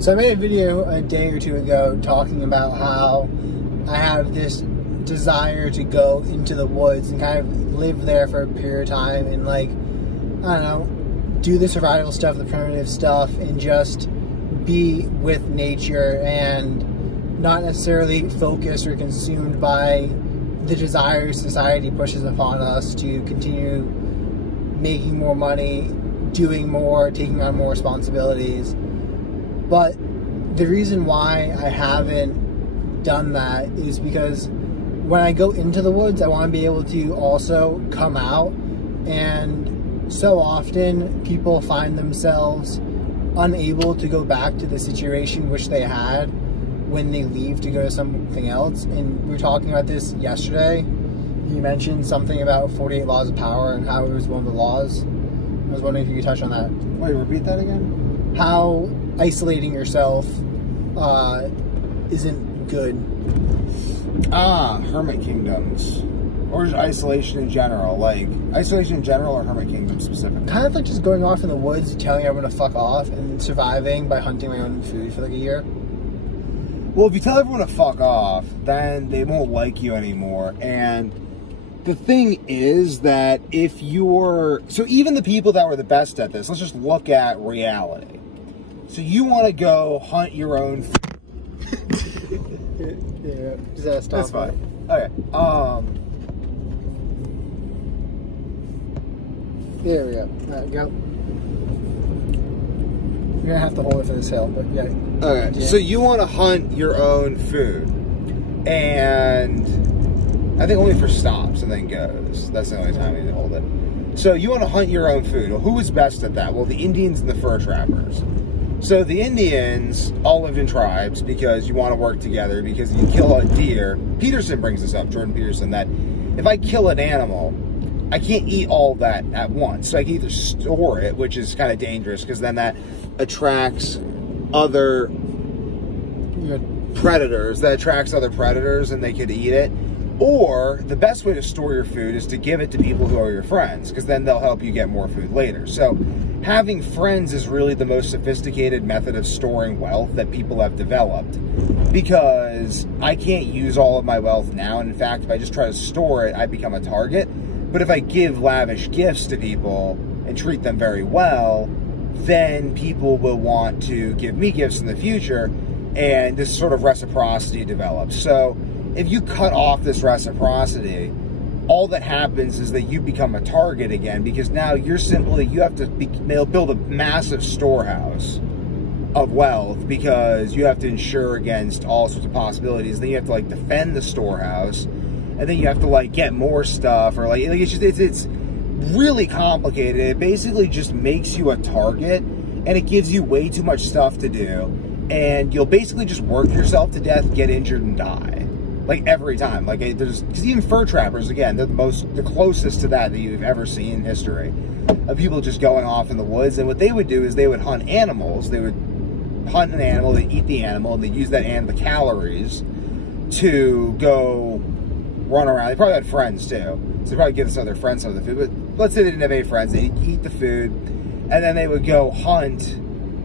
So I made a video a day or two ago talking about how I have this desire to go into the woods and kind of live there for a period of time and, like, I don't know, do the survival stuff, the primitive stuff, and just be with nature and not necessarily focused or consumed by the desires society pushes upon us to continue making more money, doing more, taking on more responsibilities. But the reason why I haven't done that is because when I go into the woods, I want to be able to also come out, and so often people find themselves unable to go back to the situation which they had when they leave to go to something else. And we were talking about this yesterday. You mentioned something about 48 Laws of Power and how it was one of the laws. I was wondering if you could touch on that. Wait, repeat that again? How isolating yourself isn't good. Hermit kingdoms. Or just isolation in general. Like, isolation in general or hermit kingdoms specifically? Kind of like just going off in the woods, telling everyone to fuck off, and surviving by hunting my own food for like a year. Well, if you tell everyone to fuck off, then they won't like you anymore. And the thing is that if you're... So even the people that were the best at this, let's just look at reality. So you want to go hunt your own food. Yeah, does that stop? That's fine. Okay. There we go. Alright, go. You're gonna have to hold it for this hill, but yeah. Okay. Yeah. So you want to hunt your own food. And I think only for stops and then goes. That's the only time you can hold it. So you want to hunt your own food. Well, who is best at that? Well, the Indians and the fur trappers. So the Indians all lived in tribes because you want to work together, because you kill a deer. Peterson brings this up, Jordan Peterson, that if I kill an animal, I can't eat all that at once. So I can either store it, which is kind of dangerous because then that attracts other predators. That attracts other predators and they could eat it. Or the best way to store your food is to give it to people who are your friends, because then they'll help you get more food later. So having friends is really the most sophisticated method of storing wealth that people have developed, because I can't use all of my wealth now. And in fact, if I just try to store it, I become a target. But if I give lavish gifts to people and treat them very well, then people will want to give me gifts in the future, and this sort of reciprocity develops. So if you cut off this reciprocity, all that happens is that you become a target again, because now you have to build a massive storehouse of wealth, because you have to insure against all sorts of possibilities. Then you have to, like, defend the storehouse, and then you have to, like, get more stuff, or like it's really complicated. It basically just makes you a target, and it gives you way too much stuff to do, and you'll basically just work yourself to death, get injured, and die. Like, every time. Like, because even fur trappers, again, they're the closest to that you've ever seen in history, of people just going off in the woods. And what they would do is they would hunt animals. They would hunt an animal, they eat the animal, and they use that and the calories to go run around. They probably had friends too, so they probably give some of their friends some of the food. But let's say they didn't have any friends, they eat the food, and then they would go hunt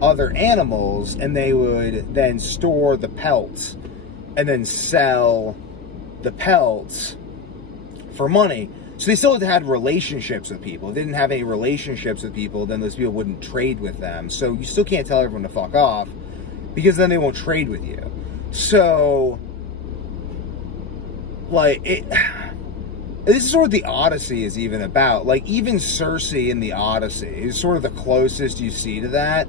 other animals, and they would then store the pelts and then sell the pelts for money. So they still had relationships with people. If they didn't have any relationships with people, then those people wouldn't trade with them. So you still can't tell everyone to fuck off, because then they won't trade with you. So, like, this is sort of the Odyssey is even about. Like, even Cersei in the Odyssey is sort of the closest you see to that.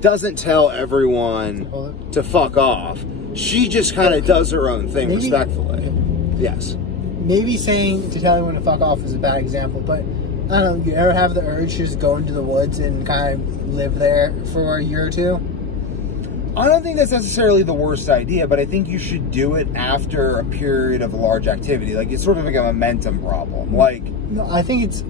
Doesn't tell everyone to fuck off. She just kind of does her own thing respectfully. Yes. Maybe saying to tell everyone to fuck off is a bad example, but I don't know, you ever have the urge to just go into the woods and kind of live there for a year or two? I don't think that's necessarily the worst idea, but I think you should do it after a period of large activity. Like, it's sort of like a momentum problem. Like, no, I think it's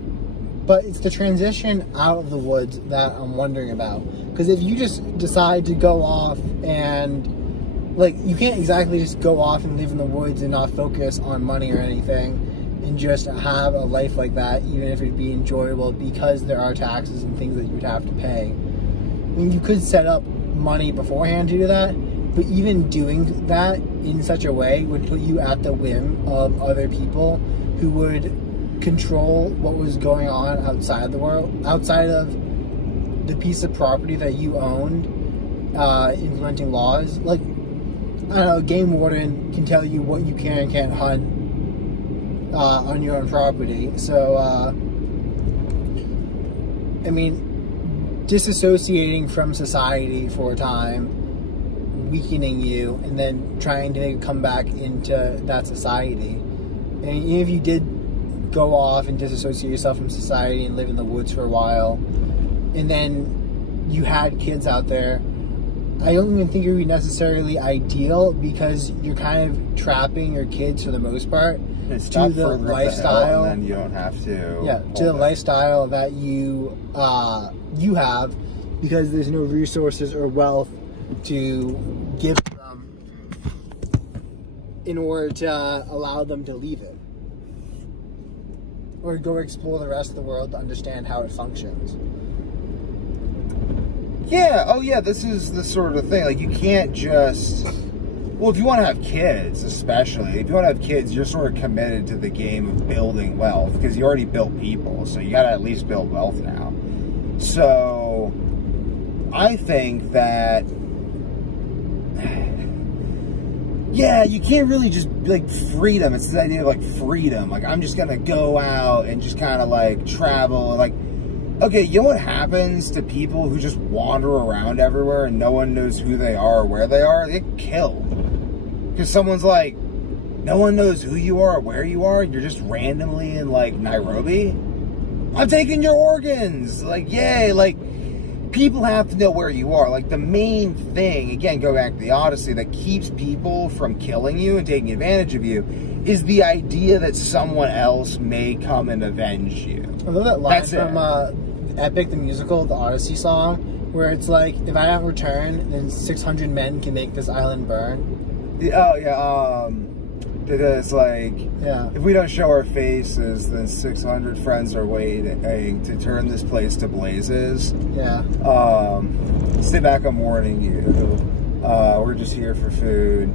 the transition out of the woods that I'm wondering about. Because if you just decide to go off and, like, you can't exactly just go off and live in the woods and not focus on money or anything and just have a life like that, even if it'd be enjoyable, because there are taxes and things that you would have to pay. I mean, you could set up money beforehand to do that, but even doing that in such a way would put you at the whim of other people who would control what was going on outside the world, outside of the piece of property that you owned, implementing laws. Like, I don't know, game warden can tell you what you can and can't hunt on your own property. So, I mean, disassociating from society for a time, weakening you, and then trying to make a comeback into that society. And even if you did go off and disassociate yourself from society and live in the woods for a while, and then you had kids out there, I don't even think it would be necessarily ideal, because you're kind of trapping your kids for the most part to the lifestyle, and then you don't have to. Yeah, to the lifestyle that you have, because there's no resources or wealth to give them in order to allow them to leave it or go explore the rest of the world to understand how it functions. Yeah, oh yeah, this is the sort of thing. Like, you can't just... Well, if you want to have kids, especially, if you want to have kids, you're sort of committed to the game of building wealth, because you already built people, so you got to at least build wealth now. So, I think that... Yeah, you can't really just, like, freedom. It's the idea of, like, freedom. Like, I'm just going to go out and just kind of, like, travel. Like, okay, you know what happens to people who just wander around everywhere and no one knows who they are or where they are? They get killed. Because someone's like, no one knows who you are or where you are, and you're just randomly in, like, Nairobi? I'm taking your organs! Like, yay! Like, people have to know where you are. Like, the main thing, again, go back to the Odyssey, that keeps people from killing you and taking advantage of you is the idea that someone else may come and avenge you. I love that line from Epic the Musical, the Odyssey song, where it's like, if I don't return, then 600 men can make this island burn. Oh, yeah, it's like, yeah, if we don't show our faces, then 600 friends are waiting to turn this place to blazes. Yeah. Stay back, I'm warning you. We're just here for food.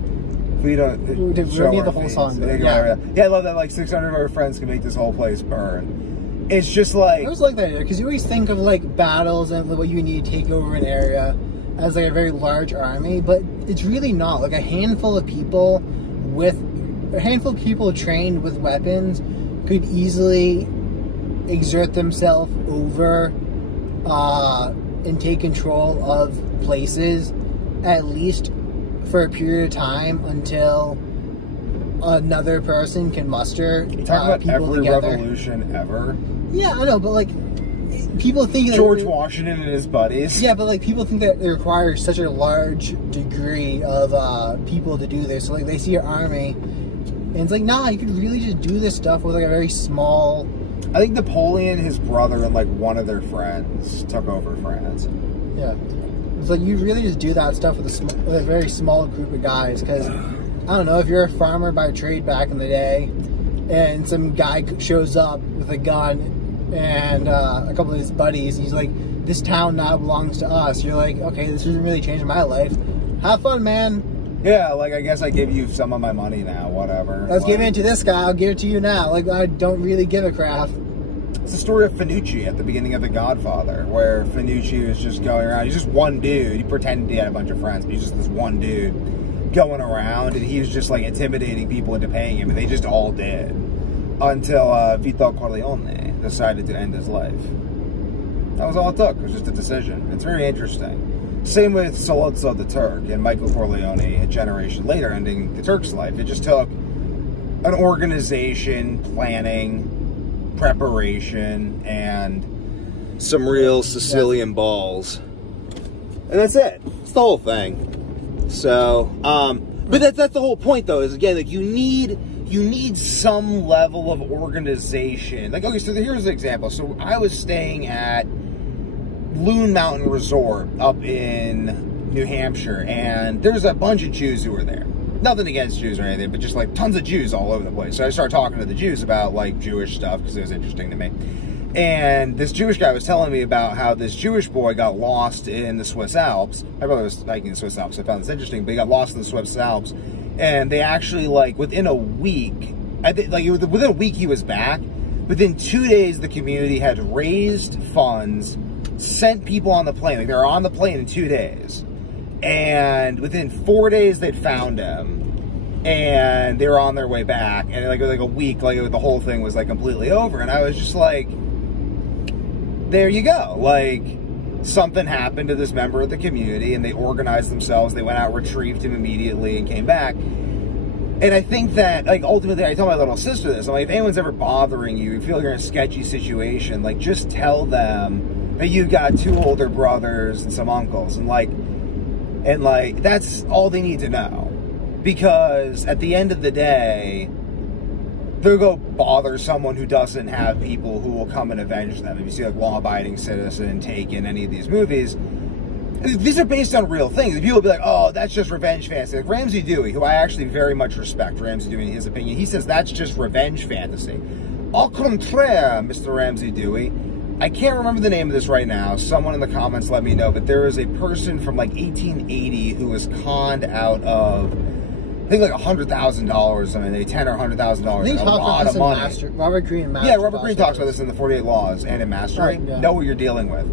If we don't show our the whole faces, song. Yeah, I love that, like, 600 of our friends can make this whole place burn. It's just like... I always like that idea, because you always think of, like, battles and what you need to take over an area as, like, a very large army, but it's really not. Like, a handful of people trained with weapons could easily exert themselves over and take control of places, at least for a period of time, until another person can muster people about every together. revolution ever. Yeah, I know, but, like, people think that George Washington and his buddies. Yeah, but, like, people think that it requires such a large degree of people to do this. So, like, they see your army, and it's like, nah, you could really just do this stuff with, like, a very small... I think Napoleon, his brother, and, like, one of their friends took over France. Yeah. It's like, you really just do that stuff with a very small group of guys, because, I don't know, if you're a farmer by trade back in the day, and some guy shows up with a gun and a couple of his buddies, he's like, this town now belongs to us. You're like, okay, this isn't really changing my life. Have fun, man. Yeah, like, I guess I give you some of my money now, whatever. I was giving it to this guy, I'll give it to you now. Like, I don't really give a crap. It's the story of Finucci at the beginning of The Godfather, where Finucci was just going around. He's just one dude. He pretended he had a bunch of friends, but he's just this one dude going around, and he was just, like, intimidating people into paying him, and they just all did. Until Vito Corleone decided to end his life. That was all it took. It was just a decision. It's very interesting. Same with Sollozzo the Turk and Michael Corleone a generation later ending the Turk's life. It just took an organization, planning, preparation, and some real Sicilian balls. And that's it. It's the whole thing. So, but that's the whole point, though, is, again, like, you need some level of organization. Like, okay, so here's an example. So I was staying at Loon Mountain Resort up in New Hampshire, and there's a bunch of Jews who were there. Nothing against Jews or anything, but just, like, tons of Jews all over the place. So I started talking to the Jews about, like, Jewish stuff, because it was interesting to me. And this Jewish guy was telling me about how this Jewish boy got lost in the Swiss Alps. My brother was hiking the Swiss Alps, so I found this interesting, but he got lost in the Swiss Alps. And they actually, like, within a week, within a week he was back. Within 2 days, the community had raised funds, sent people on the plane. Like, they were on the plane in 2 days. And within 4 days, they'd found him. And they were on their way back. And like a week, like the whole thing was like completely over. And I was just like, there you go. Like, something happened to this member of the community, and they organized themselves. They went out, retrieved him immediately, and came back. And I think that, like, ultimately, I tell my little sister this. I'm like, if anyone's ever bothering you, you feel you're in a sketchy situation, like, just tell them that you've got 2 older brothers and some uncles. And that's all they need to know. Because at the end of the day, they'll go bother someone who doesn't have people who will come and avenge them. If you see, like, Law Abiding Citizen, Taken, any of these movies, these are based on real things. People will be like, oh, that's just revenge fantasy. Like Ramsey Dewey, who I actually very much respect, Ramsey Dewey in his opinion, he says that's just revenge fantasy. Au contraire, Mr. Ramsey Dewey. I can't remember the name of this right now. Someone in the comments let me know, but there is a person from like 1880 who was conned out of, I think, like $100,000. I mean, they $10,000 or $100,000. A lot of money. Robert Greene. Yeah, Robert Greene talks about this in the 48 Laws and in Mastery. Yeah. Know what you're dealing with.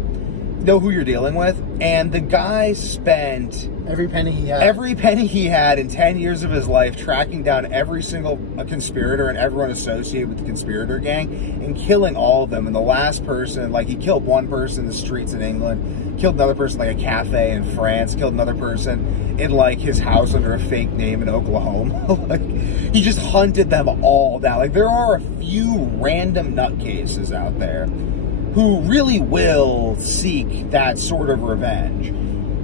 Know who you're dealing with. And the guy spent every penny he had. Every penny he had in 10 years of his life tracking down every single conspirator and everyone associated with the conspirator gang and killing all of them. And the last person, like, he killed one person in the streets in England, killed another person like a cafe in France, killed another person in like his house under a fake name in Oklahoma. Like, he just hunted them all down. Like, there are a few random nutcases out there who really will seek that sort of revenge.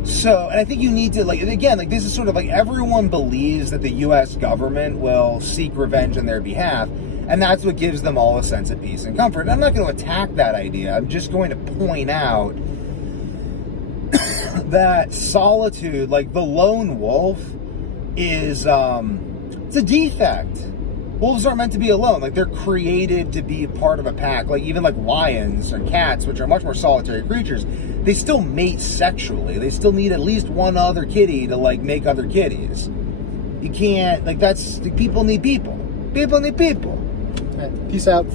So, and I think you need to, like, again, like, this is sort of like everyone believes that the U.S. government will seek revenge on their behalf, and that's what gives them all a sense of peace and comfort. And I'm not going to attack that idea. I'm just going to point out that solitude, like the lone wolf, is, it's a defect. Wolves aren't meant to be alone. Like, they're created to be part of a pack. Like, even like lions and cats, which are much more solitary creatures, they still mate sexually. They still need at least one other kitty to, like, make other kitties. You can't, like, that's, people need people. People need people. All right, peace out.